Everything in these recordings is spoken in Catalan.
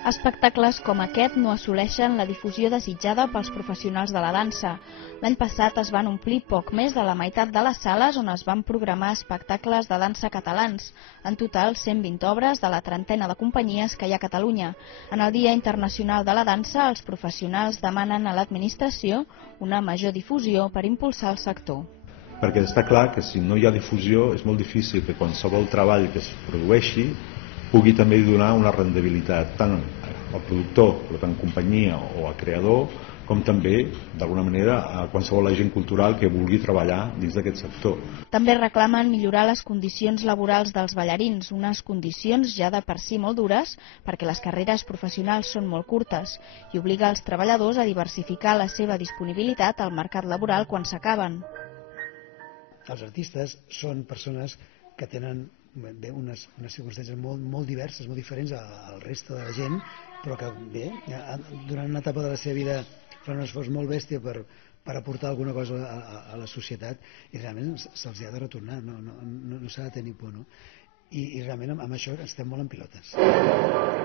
Espectacles com aquest no assoleixen la difusió desitjada pels professionals de la dansa. L'any passat es van omplir poc més de la meitat de les sales on es van programar espectacles de dansa catalans. En total, 120 obres de la trentena de companyies que hi ha a Catalunya. En el Dia Internacional de la Dansa, els professionals demanen a l'administració una major difusió per impulsar el sector. Perquè està clar que si no hi ha difusió és molt difícil que qualsevol treball que es produeixi pugui també donar una rendibilitat tant al productor, però tant companyia o al creador, com també, d'alguna manera, a qualsevol agent cultural que vulgui treballar dins d'aquest sector. També reclamen millorar les condicions laborals dels ballarins, unes condicions ja de per si molt dures, perquè les carreres professionals són molt curtes, i obliga els treballadors a diversificar la seva disponibilitat al mercat laboral quan s'acaben. Els artistes són persones que tenen unes circumstàncies molt diverses, molt diferents al resta de la gent, però que bé, durant una etapa de la seva vida fan un esforç molt bèstia per aportar alguna cosa a la societat i realment se'ls ha de retornar, no s'ha de tenir por, no? I realment amb això estem molt en pilotes.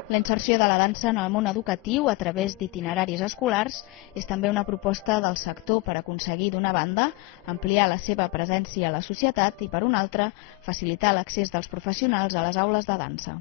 La inserció de la dansa en el món educatiu a través d'itineraris escolars és també una proposta del sector per aconseguir, d'una banda, ampliar la seva presència a la societat i, per una altra, facilitar l'accés dels professionals a les aules de dansa.